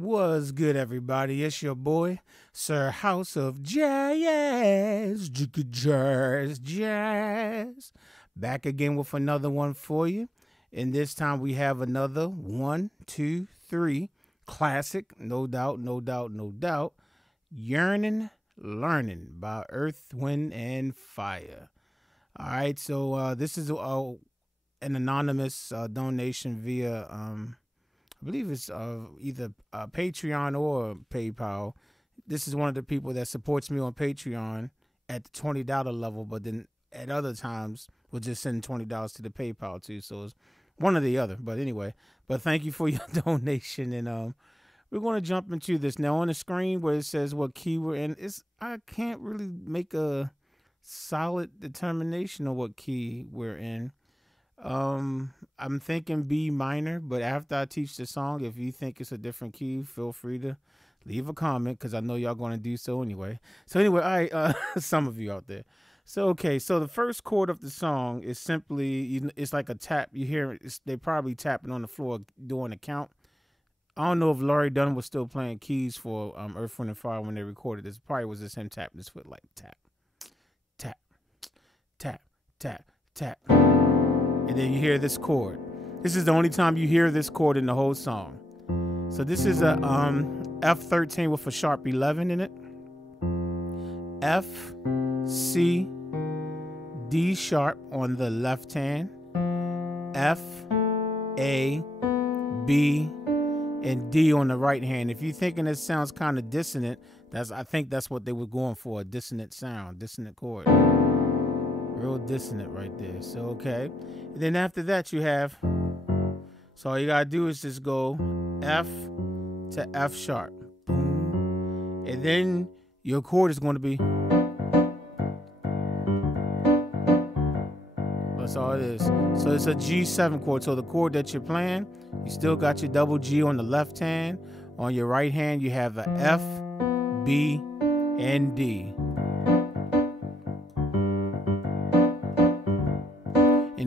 Was good, everybody? It's your boy, Sir House of Jazz, Jazz. Back again with another one for you. And this time we have another 1, 2, 3 classic, no doubt. Yearnin Learnin by Earth, Wind, and Fire. All right, so this is an anonymous donation via I believe it's either Patreon or PayPal. This is one of the people that supports me on Patreon at the $20 level, but then at other times we'll just send $20 to the PayPal too. So it's one or the other. But anyway, but thank you for your donation, and we're going to jump into this now. On the screen where it says what key we're in, I can't really make a solid determination of what key we're in. I'm thinking B minor, but after I teach the song, if you think it's a different key, feel free to leave a comment, because I know y'all going to do so anyway. So anyway, all right, some of you out there. So, okay, so the first chord of the song is simply, it's like a tap. You hear they probably tapping on the floor doing a count. I don't know if Laurie Dunn was still playing keys for Earth, Wind, and Fire when they recorded this. Probably was just him tapping his foot like tap, tap, tap, tap, tap. And then you hear this chord. This is the only time you hear this chord in the whole song. So this is a F13 with a sharp 11 in it. F, C, D sharp on the left hand. F, A, B, and D on the right hand. If you're thinking it sounds kind of dissonant, I think that's what they were going for, a dissonant sound, dissonant chord. Real dissonant right there. So, okay. And then after that, you have, so all you got to do is just go F to F sharp. Boom. And then your chord is going to be, that's all it is. So it's a G7 chord. So the chord that you're playing, you still got your double G on the left hand. On your right hand, you have a F, B, and D.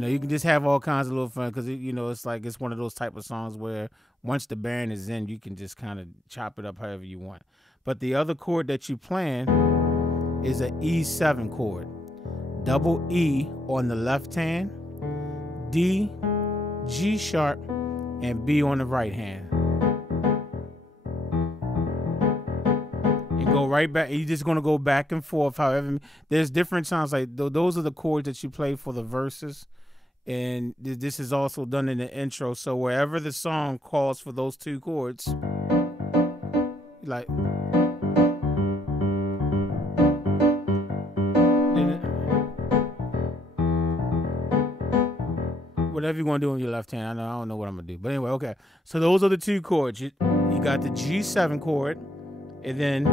You can just have all kinds of little fun, because it's like it's one of those type of songs where once the band is in, you can just kind of chop it up however you want. But the other chord that you playing is an E7 chord. Double E on the left hand, D, G sharp, and B on the right hand. You go right back. You're just going to go back and forth. However, there's different sounds. Like those are the chords that you play for the verses. And this is also done in the intro. So wherever the song calls for those two chords, like whatever you want to do on your left hand. I don't know what I'm gonna do, but anyway, okay. So those are the two chords. You got the G7 chord, and then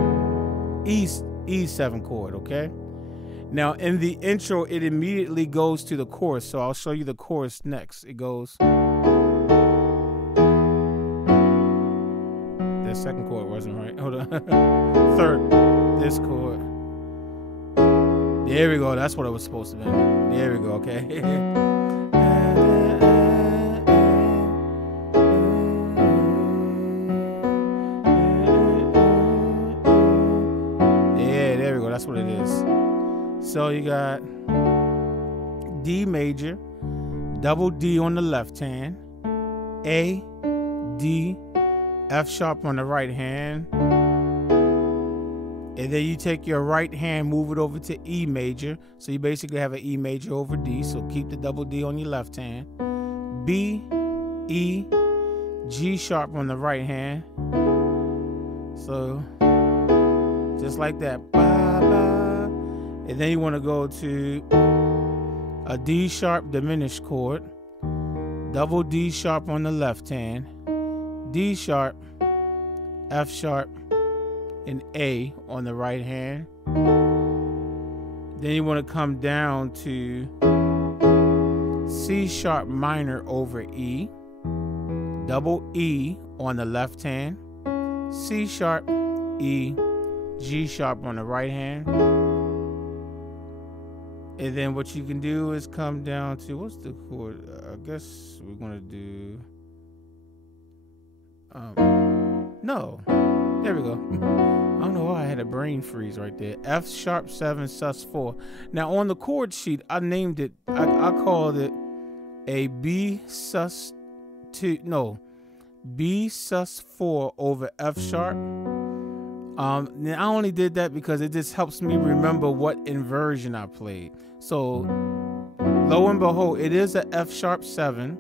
E7 chord. Okay. Now, in the intro, it immediately goes to the chorus, so I'll show you the chorus next. It goes... That second chord wasn't right. Hold on. Third. This chord. There we go. That's what it was supposed to be. There we go, okay? Yeah, there we go. That's what it is. So you got D major, double D on the left hand, A, D, F sharp on the right hand, and then you take your right hand, move it over to E major. So you basically have an E major over D, so keep the double D on your left hand. B, E, G sharp on the right hand. So just like that. Ba, ba. And then you want to go to a D sharp diminished chord, double D sharp on the left hand, D sharp, F sharp, and A on the right hand. Then you want to come down to C sharp minor over E, double E on the left hand, C sharp, E, G sharp on the right hand. And then what you can do is come down to, what's the chord? I guess we're going to do No. There we go. I don't know why I had a brain freeze right there. F sharp 7 sus 4. Now on the chord sheet, I named it, I called it a B sus 2, no, B sus 4 over F sharp. Now I only did that because it just helps me remember what inversion I played. So lo and behold, it is a F sharp 7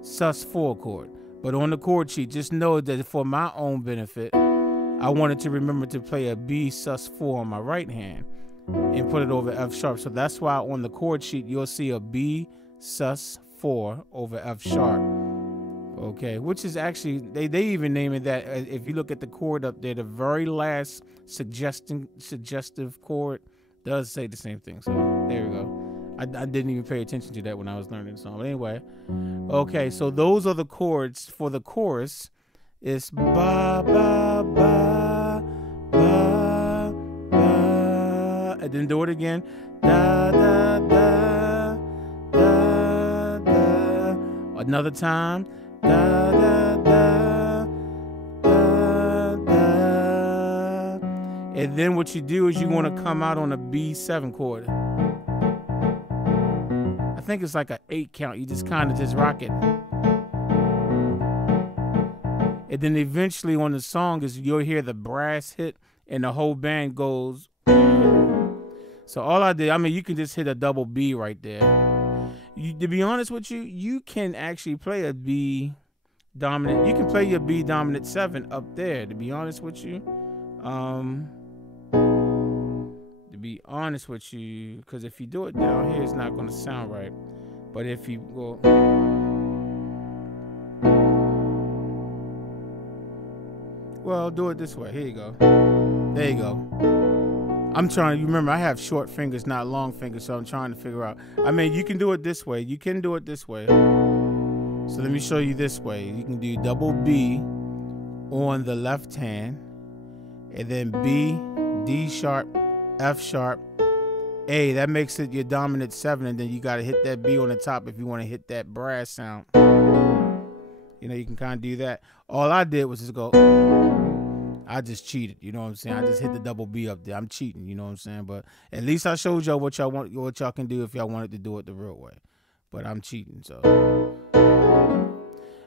sus 4 chord. But on the chord sheet, just know that for my own benefit, I wanted to remember to play a B sus 4 on my right hand and put it over F sharp. So that's why on the chord sheet, you'll see a B sus 4 over F sharp. Okay, which is actually, they even name it that. If you look at the chord up there, the very last suggestive chord does say the same thing. So there we go. I didn't even pay attention to that when I was learning the song. But anyway, okay, so those are the chords for the chorus. It's ba ba ba ba ba, and then do it again. Da da da da da. Another time. Da da da da da. And then what you do is you want to come out on a B7 chord. I think it's like an 8 count. You just kind of just rock it. And then eventually on the song is you'll hear the brass hit and the whole band goes. So all I did, I mean, you can just hit a double B right there. To be honest with you, you can actually play a B dominant. You can play your B dominant 7 up there, to be honest with you. Because if you do it down here, it's not going to sound right. But if you go... Well, do it this way. Here you go. There you go. I'm trying to remember, I have short fingers, not long fingers, so I'm trying to figure out. I mean, you can do it this way. You can do it this way. So let me show you this way. You can do double B on the left hand, and then B, D sharp, F sharp, A. That makes it your dominant 7, and then you got to hit that B on the top if you want to hit that brass sound. You know, you can kind of do that. All I did was just go... I just cheated, you know what I'm saying? I just hit the double B up there. I'm cheating, you know what I'm saying? But at least I showed y'all what y'all can do if y'all wanted to do it the real way. But I'm cheating, so.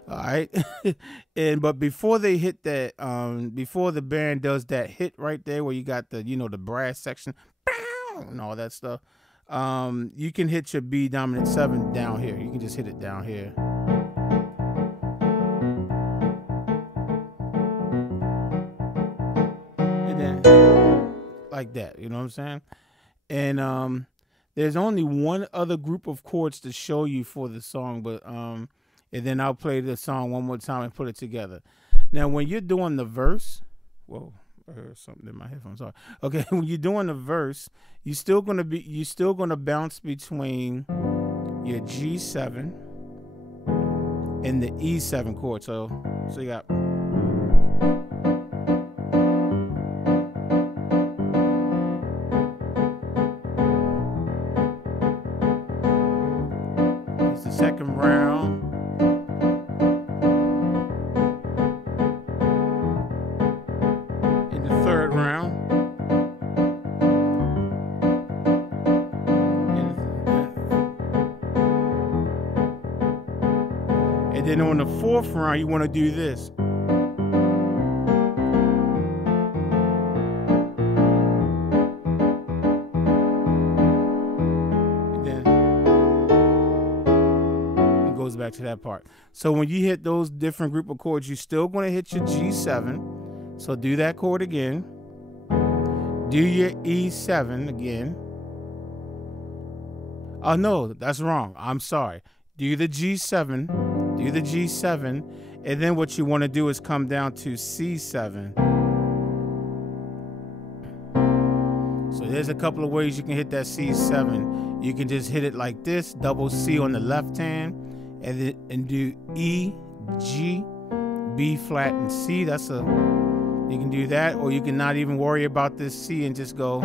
All right. But before they hit that, before the band does that hit right there where you got the, you know, the brass section and all that stuff, you can hit your B dominant 7 down here. You can just hit it down here. Like that, you know what I'm saying? And there's only one other group of chords to show you for the song, but and then I'll play the song one more time and put it together. Now when you're doing the verse, whoa, I heard something in my headphones. Sorry. Okay, when you're doing the verse, you're still gonna bounce between your G7 and the E7 chord. So you got. Second round. In the third round. And then on the fourth round, you want to do this. Back to that part. So when you hit those different group of chords, you're still going to hit your G7. So do that chord again. Do your E7 again. Oh no, that's wrong. I'm sorry. Do the G7. Do the G7. And then what you want to do is come down to C7. So there's a couple of ways you can hit that C7. You can just hit it like this, double C on the left hand. And do E, G, B flat, and C. You can do that, or you can not even worry about this C and just go.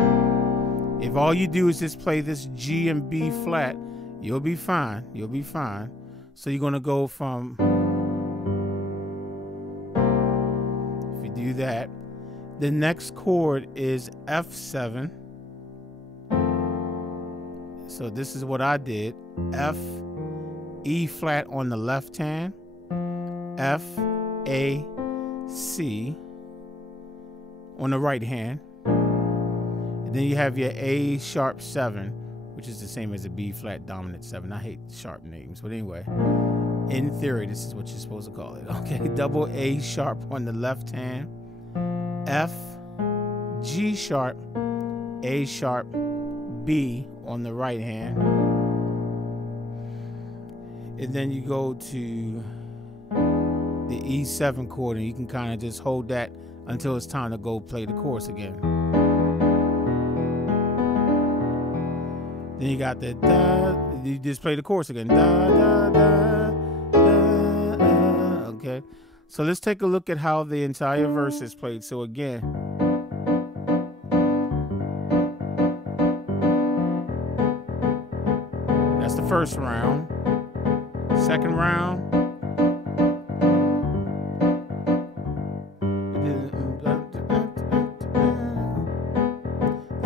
If all you do is just play this G and B flat, you'll be fine. You'll be fine. So you're gonna go from. If do that. The next chord is F7. So this is what I did. F, E flat on the left hand, F, A, C on the right hand. And then you have your A sharp 7, which is the same as a B flat dominant 7. I hate sharp names, but anyway, in theory, this is what you're supposed to call it. Okay, double A sharp on the left hand, F, G sharp, A sharp, B on the right hand. And then you go to the E7 chord, and you can kind of just hold that until it's time to go play the chorus again. Then you got the da, you just play the chorus again. Da, da, da, da, da. Okay, so let's take a look at how the entire verse is played. So again, that's the first round. Second round.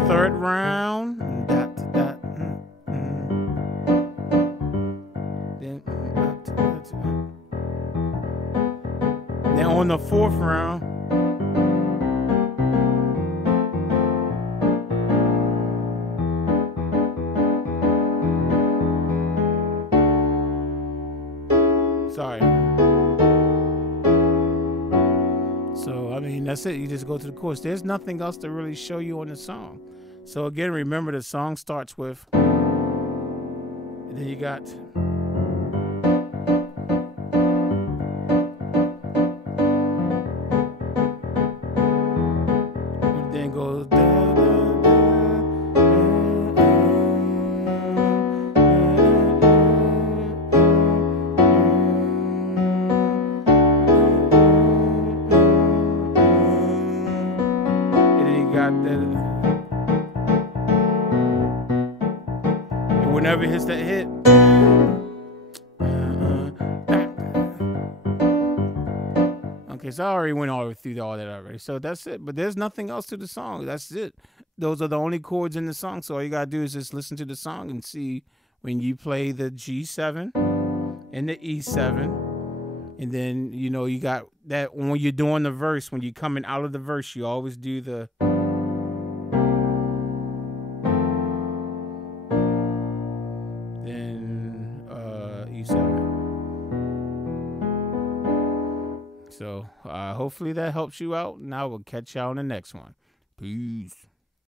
Third round. Then on the fourth round, sorry. So, I mean, that's it. You just go to the chorus. There's nothing else to really show you on the song. So, again, remember the song starts with, and then you got, and then goes, da, da, and whenever it hits that hit, okay, so I already went all through all that already. So that's it. But there's nothing else to the song. That's it. Those are the only chords in the song. So all you gotta do is just listen to the song and see when you play the G7 and the E7, and then you know you got that when you're doing the verse. When you're coming out of the verse, you always do the. E7. So hopefully that helps you out, and I will catch y'all on the next one. Peace.